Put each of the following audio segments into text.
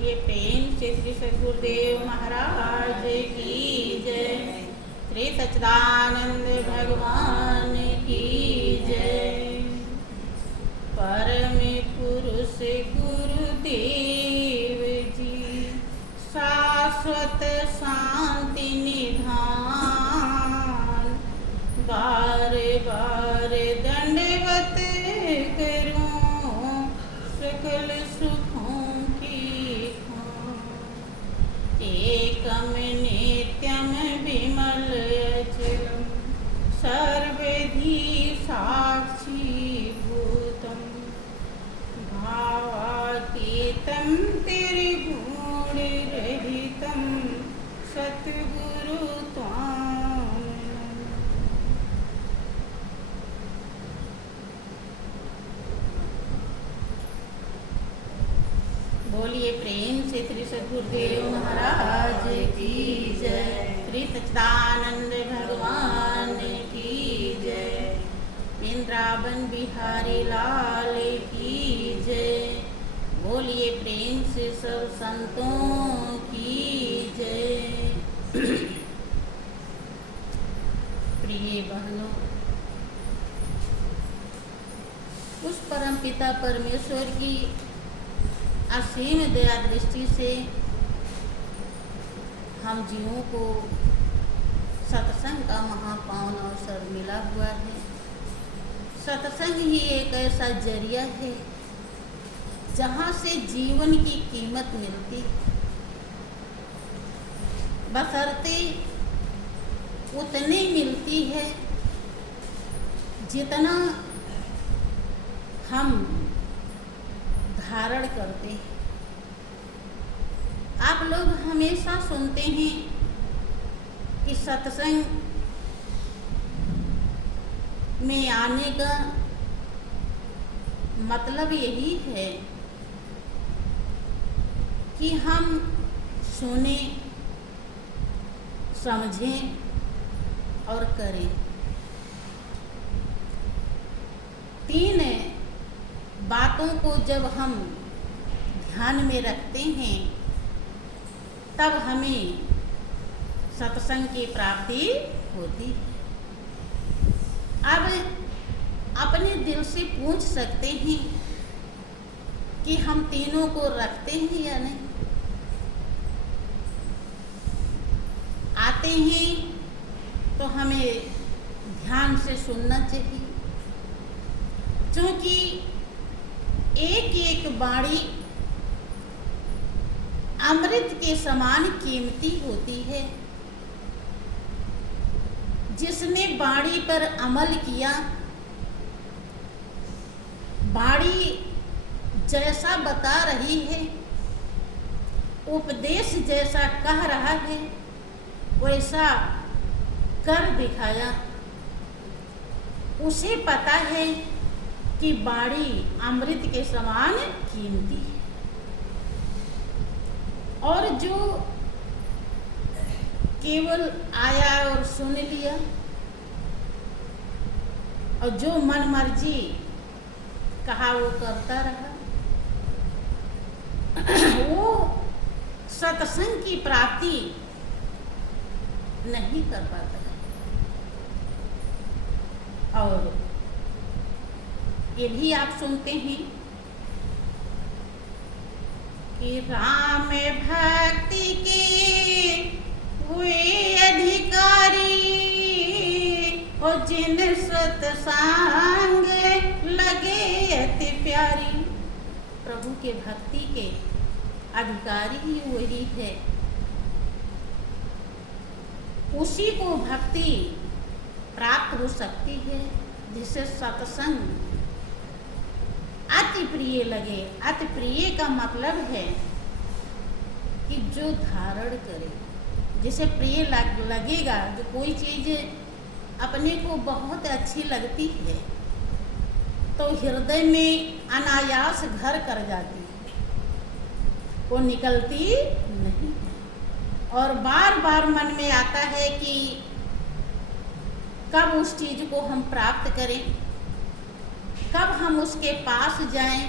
बोलिए प्रेम से श्री सद्गुरुदेव महाराज की जय। श्री सच्चिदानंद भगवान की जय। परम पुरुष गुरुदेव जी शाश्वत शांति निधान, बार बार दंडवत करूं सकल सुखों की खान। एकम नित्यम विमल अचलम सर्वधी साक्षी भूतम, भावातीतम त्रिगुण रहितम सतगुरु त्वां। बोलिए प्रेम से श्री सद्गुरुदेव महाराज की जय। श्री सच्चिदानंद भगवान की जय। वृंदावन बिहारी लाल की जय। बोलिए प्रेम से सब संतों की जय। प्रिय बहनों, उस परम पिता परमेश्वर की असीम दया दृष्टि से हम जीवों को सत्संग का महापावन अवसर मिला हुआ है। सत्संग ही एक ऐसा जरिया है जहाँ से जीवन की कीमत मिलती, बशर्ते उतनी मिलती है जितना हम धारण करते हैं। आप लोग हमेशा सुनते हैं कि सत्संग में आने का मतलब यही है कि हम सुने, समझें और करें। तीन बातों को जब हम ध्यान में रखते हैं तब हमें सत्संग की प्राप्ति होती है। अब अपने दिल से पूछ सकते हैं कि हम तीनों को रखते हैं या नहीं। आते हैं तो हमें ध्यान से सुनना चाहिए, क्योंकि एक एक बाणी अमृत के समान कीमती होती है। जिसने बाणी पर अमल किया, बाणी जैसा बता रही है, उपदेश जैसा कह रहा है, वैसा कर दिखाया, उसे पता है कि बाणी अमृत के समान कीमती है। और जो केवल आया और सुन लिया और जो मन मर्जी कहा वो करता रहा, वो सत्संग की प्राप्ति नहीं कर पाता है। और ये भी आप सुनते हैं कि राम भक्ति के हुए अधिकारी, और जिन सत्संग लगे अति प्यारी। प्रभु के भक्ति के अधिकारी ही वही है, उसी को भक्ति प्राप्त हो सकती है जिसे सत्संग अति प्रिय लगे। अति प्रिय का मतलब है कि जो धारण करे, जिसे प्रिय लगेगा, जो कोई चीज़ अपने को बहुत अच्छी लगती है तो हृदय में अनायास घर कर जाती है, वो निकलती नहीं है। और बार बार मन में आता है कि कब उस चीज़ को हम प्राप्त करें, कब हम उसके पास जाएं,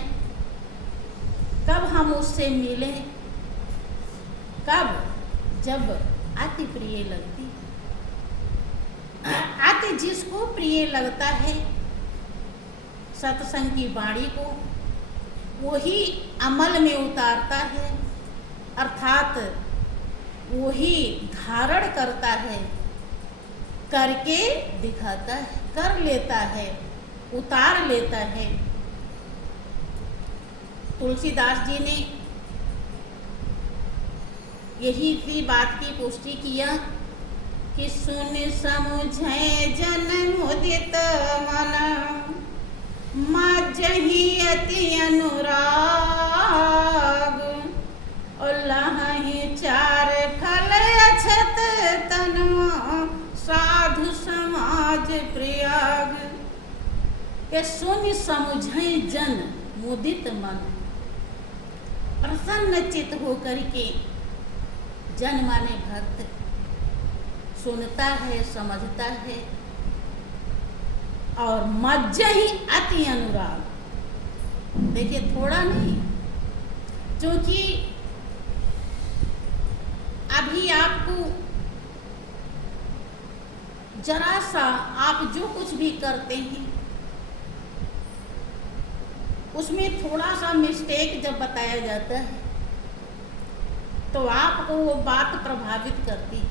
कब हम उससे मिलें, कब? जब अति प्रिय लगती। अति जिसको प्रिय लगता है सत्संग की वाणी को, वही अमल में उतारता है, अर्थात वही धारण करता है, करके दिखाता है, कर लेता है, उतार लेता है। तुलसीदास जी ने यही सी बात की पुष्टि किया कि सुन समुझे जन मुदित मन, मज्जहि अति अनुराग, और लहहि चार फल अछत तन, साधु समाज प्रयाग। के सुन समुझे जन मुदित मन, प्रसन्न चित होकर के जन माने भक्त सुनता है, समझता है, और मज्जहि अति अनुराग। देखिए थोड़ा नहीं, क्योंकि अभी आपको जरा सा आप जो कुछ भी करते हैं उसमें थोड़ा सा मिस्टेक जब बताया जाता है तो आपको वो बात प्रभावित करती है,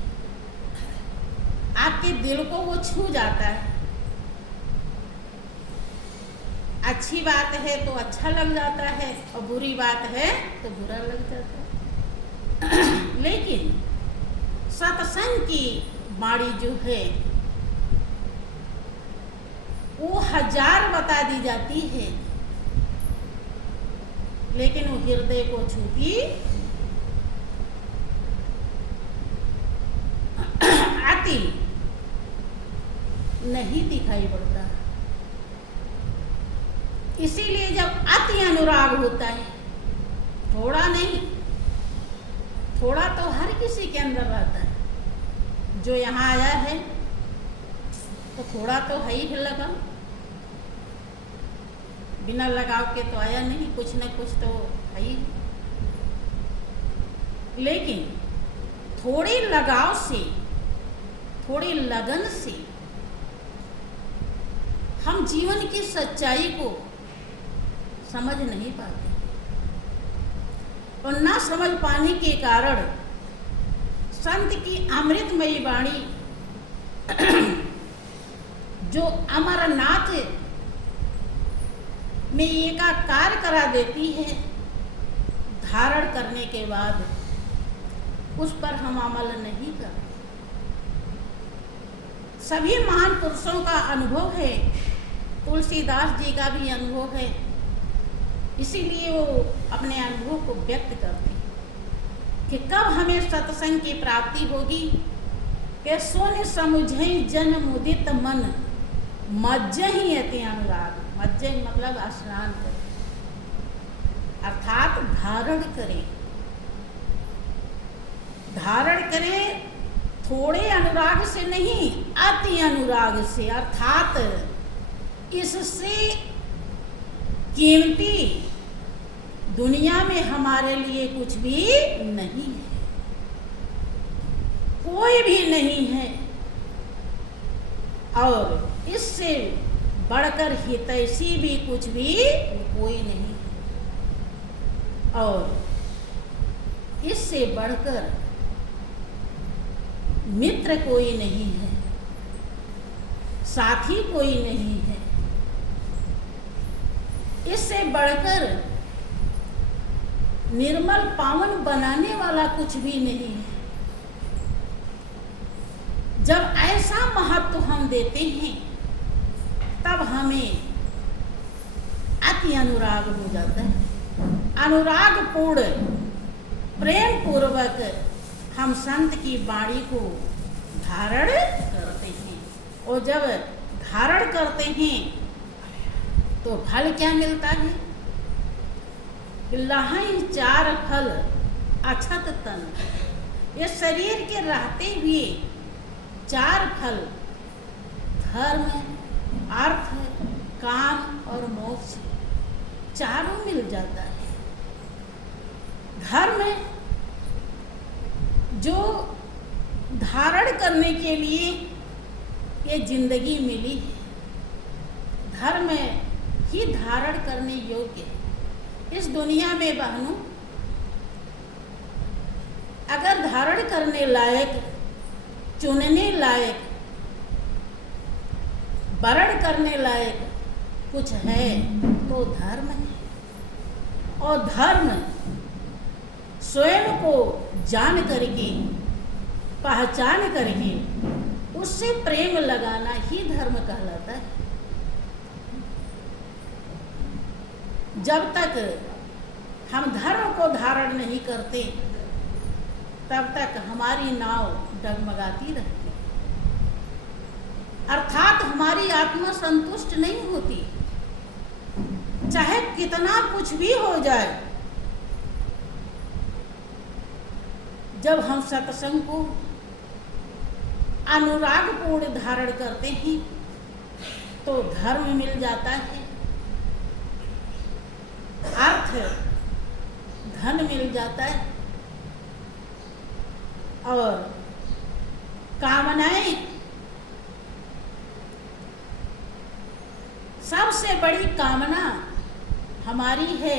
आपके दिल को वो छू जाता है। अच्छी बात है तो अच्छा लग जाता है और बुरी बात है तो बुरा लग जाता है। लेकिन सत्संग की वाणी जो है वो 1000 बता दी जाती है, लेकिन वो हृदय को छूती अति नहीं दिखाई पड़ता। इसीलिए जब अति अनुराग होता है, थोड़ा नहीं, थोड़ा तो हर किसी के अंदर रहता है। जो यहाँ आया है तो थोड़ा तो है ही लगाव, बिना लगाव के तो आया नहीं, कुछ न कुछ तो है ही। लेकिन थोड़ी लगाव से, थोड़ी लगन से हम जीवन की सच्चाई को समझ नहीं पाते, और ना समझ पाने के कारण संत की अमृतमयी वाणी जो अमरनाथ में एकाकार करा देती है, धारण करने के बाद उस पर हम अमल नहीं करते। सभी महान पुरुषों का अनुभव है, तुलसीदास जी का भी अनुभव है, इसीलिए वो अपने अनुभव को व्यक्त करते हैं कि कब हमें सत्संग की प्राप्ति होगी। कि सुन समुझे जन मुदित मन, मज्जहि अति अनुराग। मज्जहि मतलब स्नान करें, अर्थात धारण करें। धारण करें थोड़े अनुराग से नहीं, अति अनुराग से, अर्थात इससे कीमती दुनिया में हमारे लिए कुछ भी नहीं है, कोई भी नहीं है, और इससे बढ़कर हितैषी भी कुछ भी कोई नहीं है, और इससे बढ़कर मित्र कोई नहीं है, साथी कोई नहीं है, इससे बढ़कर निर्मल पावन बनाने वाला कुछ भी नहीं है। जब ऐसा महत्व हम देते हैं तब हमें अति अनुराग हो जाता है। अनुराग पूर्ण प्रेम पूर्वक हम संत की वाणी को धारण करते हैं, और जब धारण करते हैं तो फल क्या मिलता है? लहई 4 फल अछत तन। ये शरीर के रहते हुए 4 फल, धर्म, अर्थ, काम और मोक्ष, चारों मिल जाता है। धर्म जो धारण करने के लिए ये जिंदगी मिली है, धर्म ही धारण करने योग्य है। इस दुनिया में बहनों, अगर धारण करने लायक, चुनने लायक, वर्ण करने लायक कुछ है तो धर्म है। और धर्म स्वयं को जान करके, पहचान करके उससे प्रेम लगाना ही धर्म कहलाता है। जब तक हम धर्म को धारण नहीं करते तब तक हमारी नाव डगमगाती रहती है, अर्थात हमारी आत्मा संतुष्ट नहीं होती। चाहे कितना कुछ भी हो जाए, जब हम सत्संग को अनुरागपूर्ण धारण करते हैं तो धर्म मिल जाता है, अर्थ धन मिल जाता है, और कामनाएं, सबसे बड़ी कामना हमारी है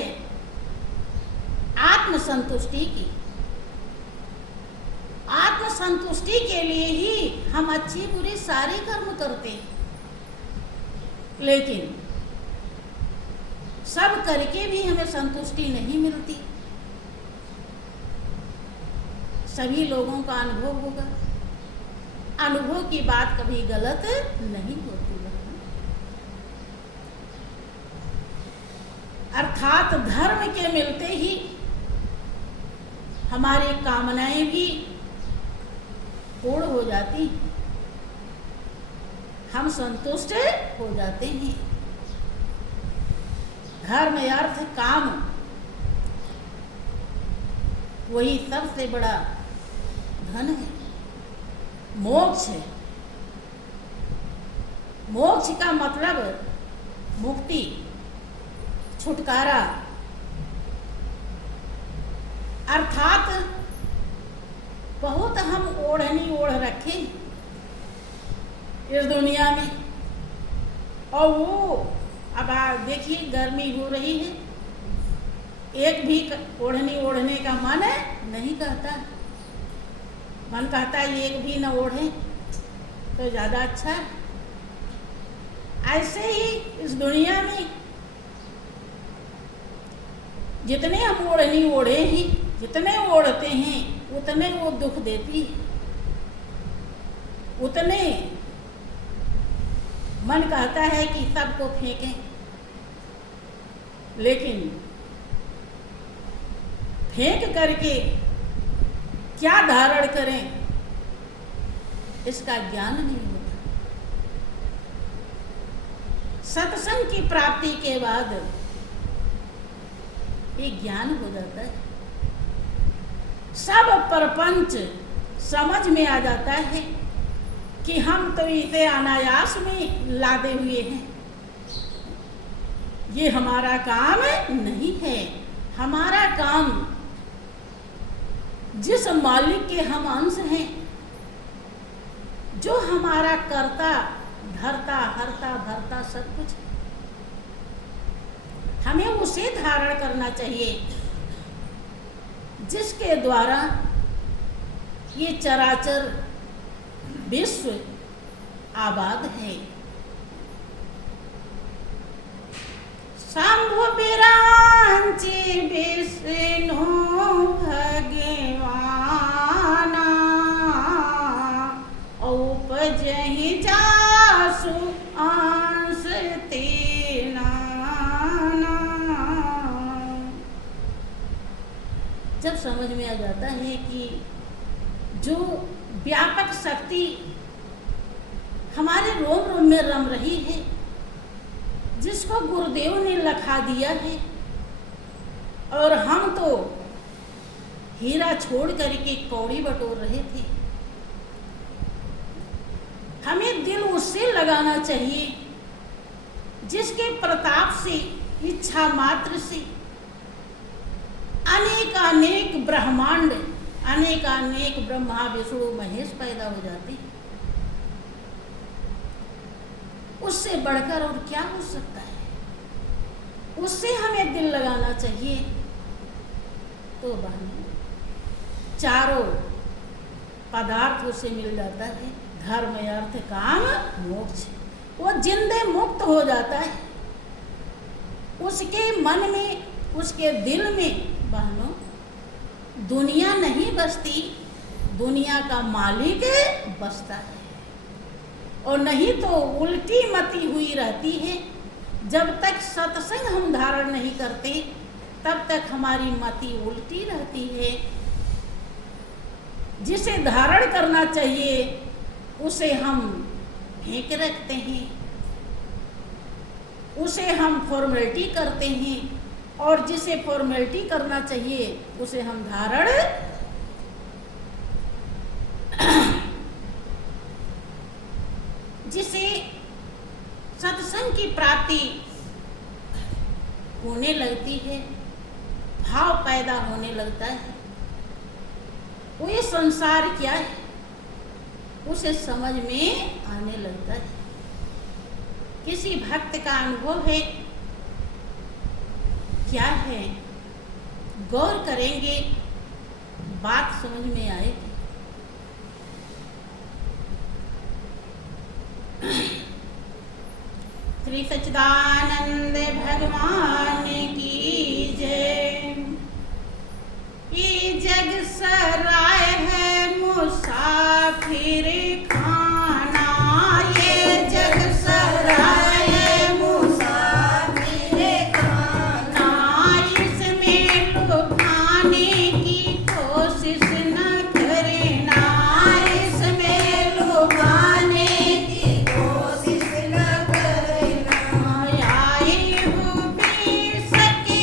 आत्मसंतुष्टि की। आत्मसंतुष्टि के लिए ही हम अच्छी बुरी सारे कर्म करते हैं, लेकिन सब करके भी हमें संतुष्टि नहीं मिलती। सभी लोगों का अनुभव होगा, अनुभव की बात कभी गलत नहीं होती। अर्थात धर्म के मिलते ही हमारी कामनाएं भी पूर्ण हो जाती, हम संतुष्ट हो जाते हैं। धर्म, अर्थ, काम वही सबसे बड़ा धन है। मोक्ष है, मोक्ष का मतलब मुक्ति, छुटकारा, अर्थात बहुत हम ओढ़नी ओढ़ रखे इस दुनिया में, और वो अब देखिए गर्मी हो रही है, एक भी ओढ़नी ओढ़ने का मन नहीं कहता। मन कहता है एक भी न ओढ़े तो ज़्यादा अच्छा है। ऐसे ही इस दुनिया में जितने हम ओढ़नी ओढ़े हैं, जितने ओढ़ते हैं उतने वो दुख देती है, उतने मन कहता है कि सबको फेंकें, लेकिन फेंक करके क्या धारण करें इसका ज्ञान नहीं होता। सत्संग की प्राप्ति के बाद ये ज्ञान हो जाता है, सब प्रपंच समझ में आ जाता है कि हम तो इसे अनायास में लादे हुए हैं, ये हमारा काम नहीं है। हमारा काम जिस मालिक के हम अंश हैं, जो हमारा कर्ता धरता हरता भरता सब कुछ, हमें उसे धारण करना चाहिए जिसके द्वारा ये चराचर विश्व आबाद है। शंभु बिरांची विष्णु भगवाना, उपजहि जासु अंश तेना। जब समझ में आ जाता है कि जो व्यापक शक्ति हमारे रोम रोम में रम रही है, जिसको गुरुदेव ने लखा दिया है, और हम तो हीरा छोड़ करके कौड़ी बटोर रहे थे, हमें दिल उससे लगाना चाहिए जिसके प्रताप से, इच्छा मात्र से अनेक अनेक ब्रह्मांड अनेक अनेक ब्रह्मा विष्णु महेश पैदा हो जाते हैं। उससे बढ़कर और क्या हो सकता है? उससे हमें दिल लगाना चाहिए। तो बहनों, चारों पदार्थ उसे मिल जाता है, धर्म अर्थ काम मोक्ष। वो जिंदे मुक्त हो जाता है। उसके मन में, उसके दिल में बहनों दुनिया नहीं बसती, दुनिया का मालिक बसता है। और नहीं तो उल्टी मती हुई रहती है। जब तक सत्संग हम धारण नहीं करते तब तक हमारी मति उल्टी रहती है। जिसे धारण करना चाहिए उसे हम फेंक रखते हैं, उसे हम फॉर्मेलिटी करते हैं, और जिसे फॉर्मेलिटी करना चाहिए उसे हम धारण जिसे सत्संग की प्राप्ति होने लगती है, भाव पैदा होने लगता है, वो ये संसार क्या है उसे समझ में आने लगता है। किसी भक्त का अनुभव है, क्या है, गौर करेंगे बात समझ में आएगी। श्री सच्चिदानंद भगवान की जय। ये जग सराय है मुसाफिर खाना, ये जग सराय है मुसाफिर खाना। इसमें लुभाने की कोशिश न करना, इसमें लुभाने की कोशिश न करना। आए हो भी सके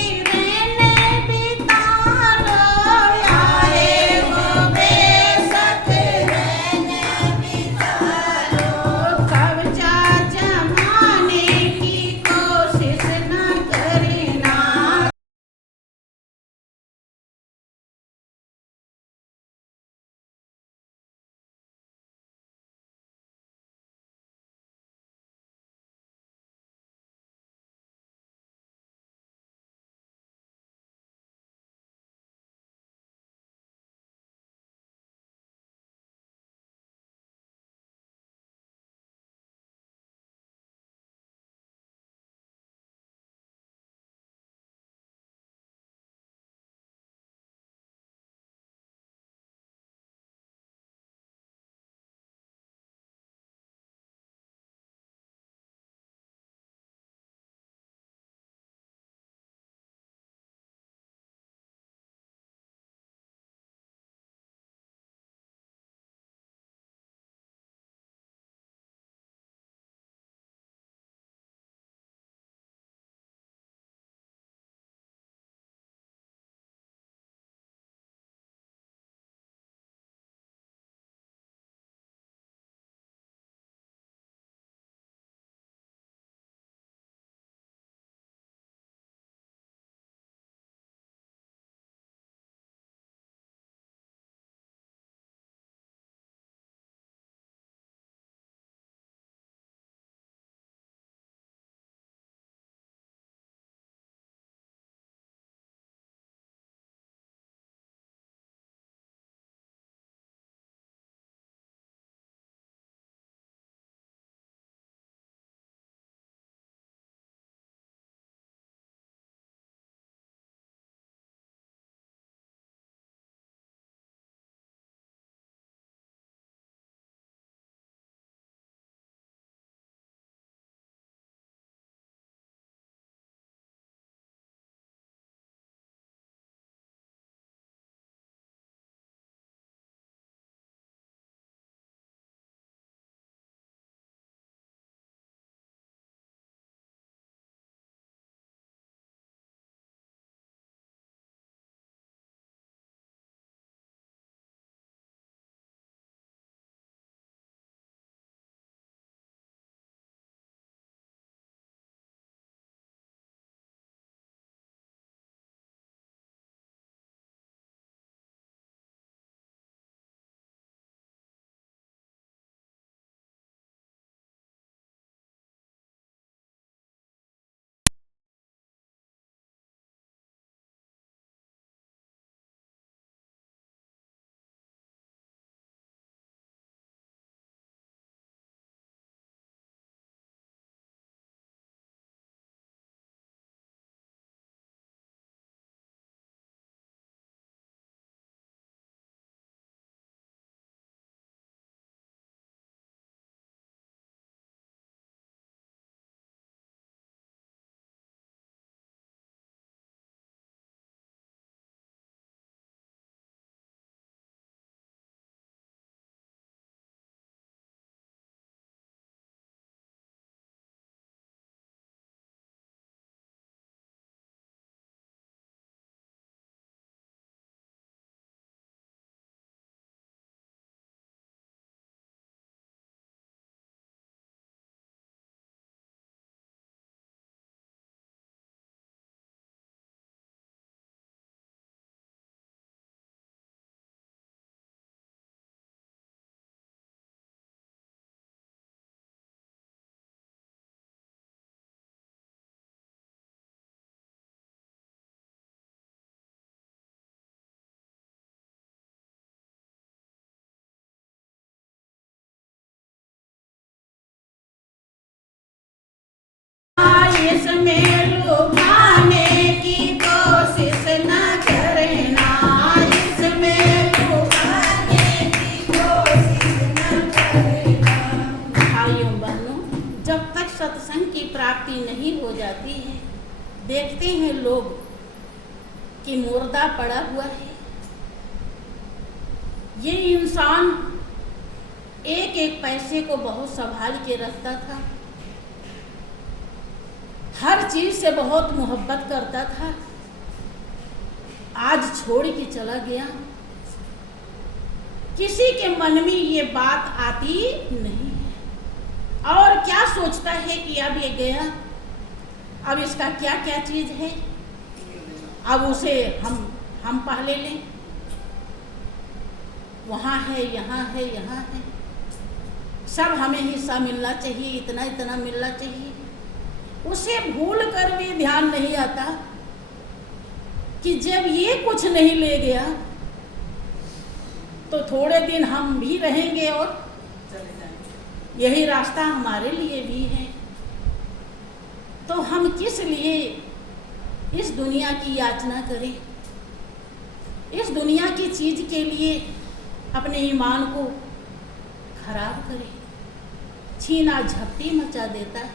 लोग कि मुर्दा पड़ा हुआ है। ये इंसान एक एक पैसे को बहुत संभाल के रखता था, हर चीज से बहुत मोहब्बत करता था, आज छोड़ के चला गया। किसी के मन में ये बात आती नहीं है और क्या सोचता है कि अब ये गया, अब इसका क्या क्या चीज है, अब उसे हम पहले लें, वहाँ है, यहाँ है, यहाँ है, सब हमें हिस्सा मिलना चाहिए, इतना इतना मिलना चाहिए। उसे भूल कर भी ध्यान नहीं आता कि जब ये कुछ नहीं ले गया तो थोड़े दिन हम भी रहेंगे और चले जाएंगे। यही रास्ता हमारे लिए भी है। तो हम किस लिए इस दुनिया की याचना करें, इस दुनिया की चीज के लिए अपने ईमान को खराब करें। छीना झपटी मचा देता है,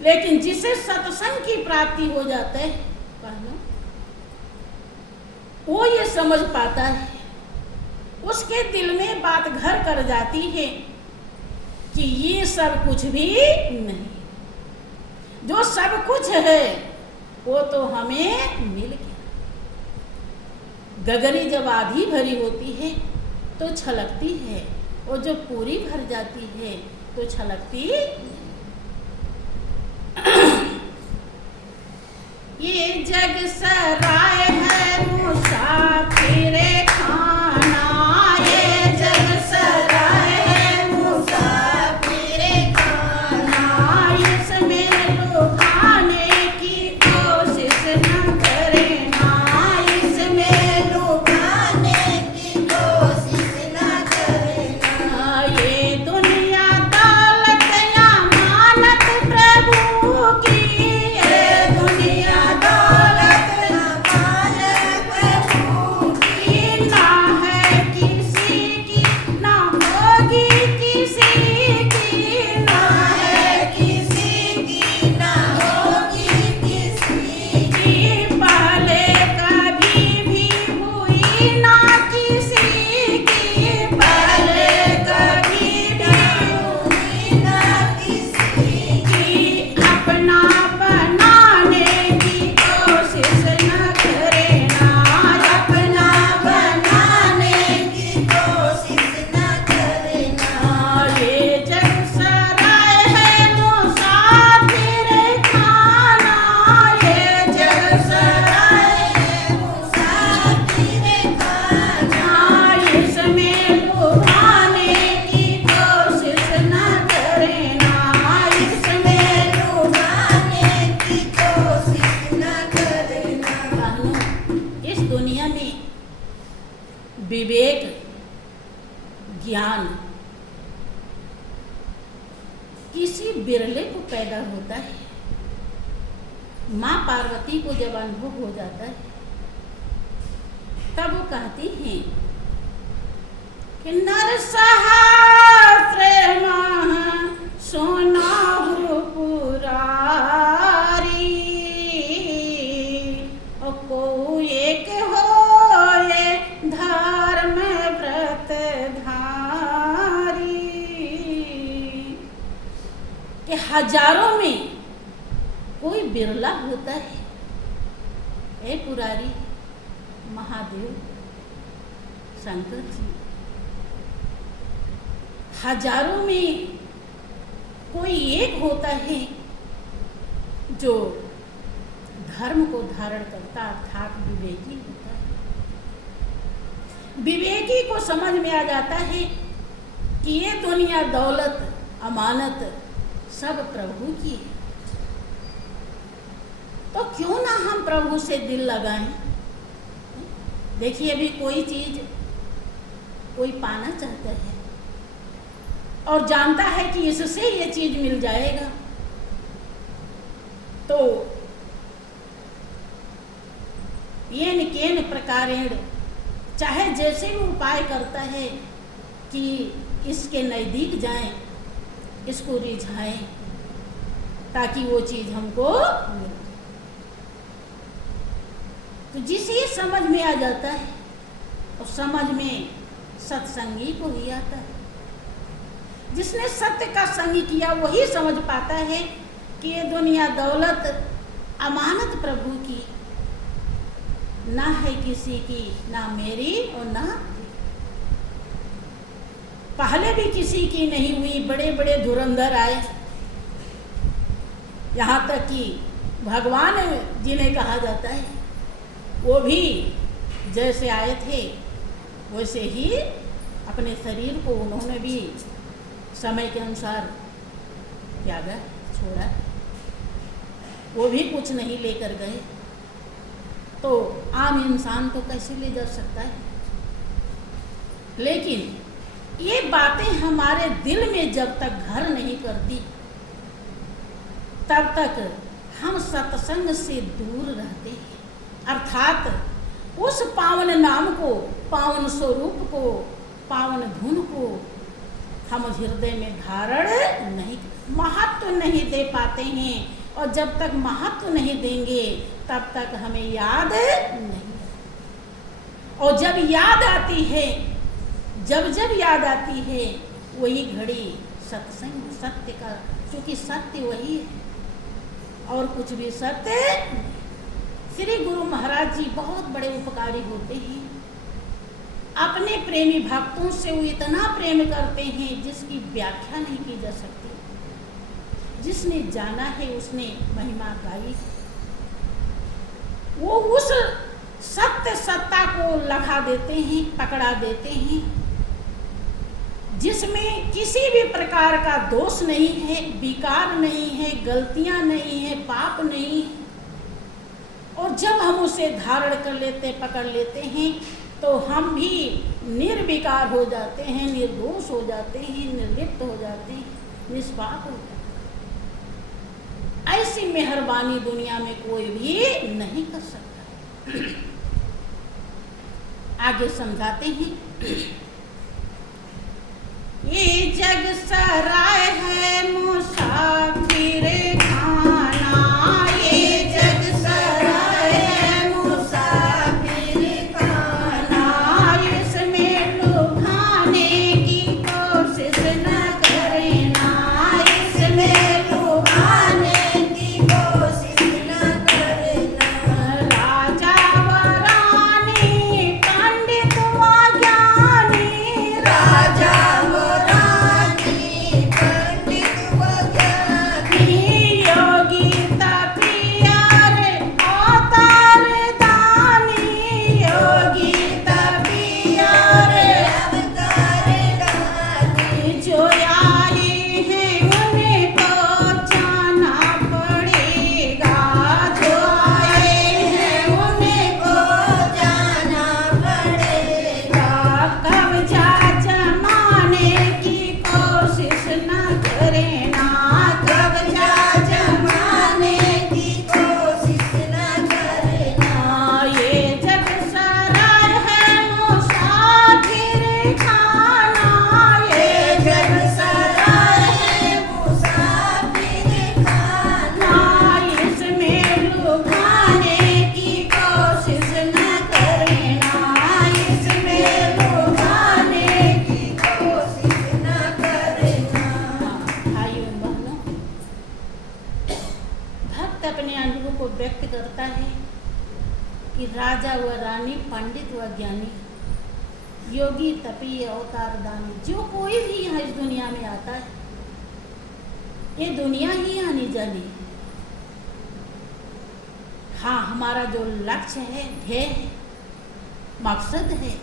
लेकिन जिसे सत्संग की प्राप्ति हो जाता है वो ये समझ पाता है, उसके दिल में बात घर कर जाती है कि ये सब कुछ भी नहीं, जो सब कुछ है वो तो हमें मिल गया। गगरी जब आधी भरी होती है तो छलकती है, और जब पूरी भर जाती है तो छलकती। ये जग सराय है मुसाफिर खाना, ये जग सराय है मुसाफिर खाना, इसमें लुभाने की कोशिश न करना, इसमें लुभाने की कोशिश न करना। ये दुनिया दौलत अमानत प्रभु की, ये दुनिया दौलत अमानत प्रभु की, ना है किसी की, ना होगी किसी की, ना है किसी की, ना होगी किसी की, पहले कभी भी हुई ना किसी की, पहले कभी भी हुई ना किसी की। अपना बनाने की कोशिश न करना, अपना बनाने की कोशिश न करना। ये जग सराय है मुसाफिर खाना, ये जग सराय है मुसाफिर खाना, इसमें लुभाने की कोशिश न करना, इसमें लुभाने की कोशिश न करना। इस दुनिया में विवेक, ज्ञान किसी बिरले को पैदा होता है। माँ पार्वती को जब अनुभव हो जाता है तब वो कहती हैं कि नर सहस्र मह सोनाहु पुरारी, और को एक होए धर्म व्रत धारी, कि हजारों में कोई बिरला होता है। हे पुरारी, महादेव शंकर जी, हजारों में कोई एक होता है जो धर्म को धारण करता, अर्थात विवेकी होता है। विवेकी को समझ में आ जाता है कि ये दुनिया दौलत अमानत सब प्रभु की है, तो क्यों ना हम प्रभु से दिल लगाएं। देखिए, अभी कोई चीज कोई पाना चाहता है और जानता है कि इससे ये चीज मिल जाएगा, तो येन केन प्रकारेण चाहे जैसे भी उपाय करता है कि इसके नज़दीक जाएं, इसको रिझाएं ताकि वो चीज़ हमको मिले। तो जिसे समझ में आ जाता है और समझ में सत्संगी को ही आता है। जिसने सत्य का संग किया वही समझ पाता है कि ये दुनिया दौलत अमानत प्रभु की, ना है किसी की, ना मेरी और ना पहले भी किसी की नहीं हुई। बड़े बड़े धुरंधर आए, यहाँ तक कि भगवान जिन्हें कहा जाता है वो भी जैसे आए थे वैसे ही अपने शरीर को उन्होंने भी समय के अनुसार त्यागा, छोड़ा। वो भी कुछ नहीं लेकर गए, तो आम इंसान तो कैसे ले जा सकता है। लेकिन ये बातें हमारे दिल में जब तक घर नहीं करती तब तक हम सत्संग से दूर रहते हैं। अर्थात उस पावन नाम को, पावन स्वरूप को, पावन धुन को हम हृदय में धारण नहीं, महत्व नहीं दे पाते हैं। और जब तक महत्व नहीं देंगे तब तक हमें याद नहीं। और जब याद आती है, जब याद आती है वही घड़ी सत्संग, सत्य का, क्योंकि सत्य वही है और कुछ भी सत्य। श्री गुरु महाराज जी बहुत बड़े उपकारी होते हैं। अपने प्रेमी भक्तों से वो इतना प्रेम करते हैं जिसकी व्याख्या नहीं की जा सकती। जिसने जाना है उसने महिमा गाई। वो उस सत्य सत्ता को लगा देते हैं, पकड़ा देते हैं, जिसमें किसी भी प्रकार का दोष नहीं है, विकार नहीं है, गलतियां नहीं है, पाप नहीं है। और जब हम उसे धारण कर लेते, पकड़ लेते हैं, तो हम भी निर्विकार हो जाते हैं, निर्दोष हो जाते हैं, निर्लिप्त हो जाते हैं, निष्पाप हो जाते हैं। ऐसी मेहरबानी दुनिया में कोई भी नहीं कर सकता। आगे समझाते हैं, ये जग सराय है मुसाफिर खाना, ये जग सराय है मुसाफिर खाना, इसमें लुभाने की कोशिश न करना, इसमें लुभाने की कोशिश न करना। राजा व रानी, पंडित व ज्ञानी, राजा राजा व रानी, पंडित व ज्ञानी, योगी तपी अवतार दानी, जो कोई भी यहाँ इस दुनिया में आता है, ये दुनिया ही आनी जानी। हाँ, हमारा जो लक्ष्य है, ध्येय है, मकसद है,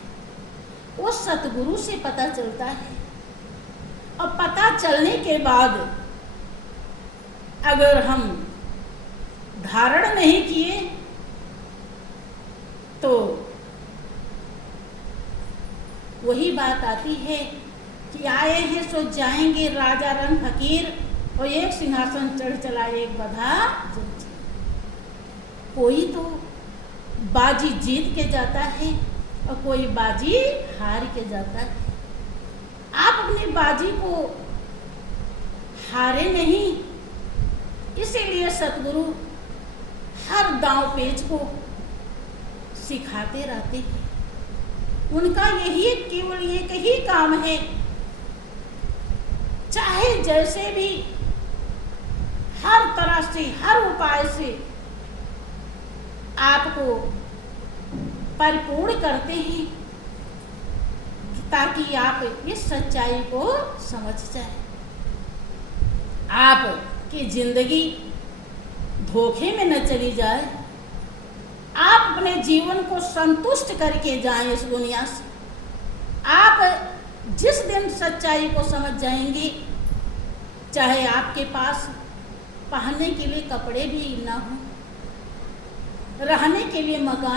वो सतगुरु से पता चलता है। और पता चलने के बाद अगर हम धारण नहीं किए तो वही बात आती है कि आए हैं सो जाएंगे, राजा रंग फकीर, और एक सिंहासन चढ़ चला एक बधा। कोई तो बाजी जीत के जाता है और कोई बाजी हार के जाता है। आप अपनी बाजी को हारे नहीं, इसीलिए सतगुरु हर दांव पेच को सिखाते रहते हैं। उनका यही केवल एक ही काम है, चाहे जैसे भी हर तरह से, हर उपाय से आपको परिपूर्ण करते हैं ताकि आप इस सच्चाई को समझ जाए, आपकी जिंदगी धोखे में न चली जाए, आप अपने जीवन को संतुष्ट करके जाएं इस दुनिया से। आप जिस दिन सच्चाई को समझ जाएंगे, चाहे आपके पास पहनने के लिए कपड़े भी ना हो, रहने के लिए मकान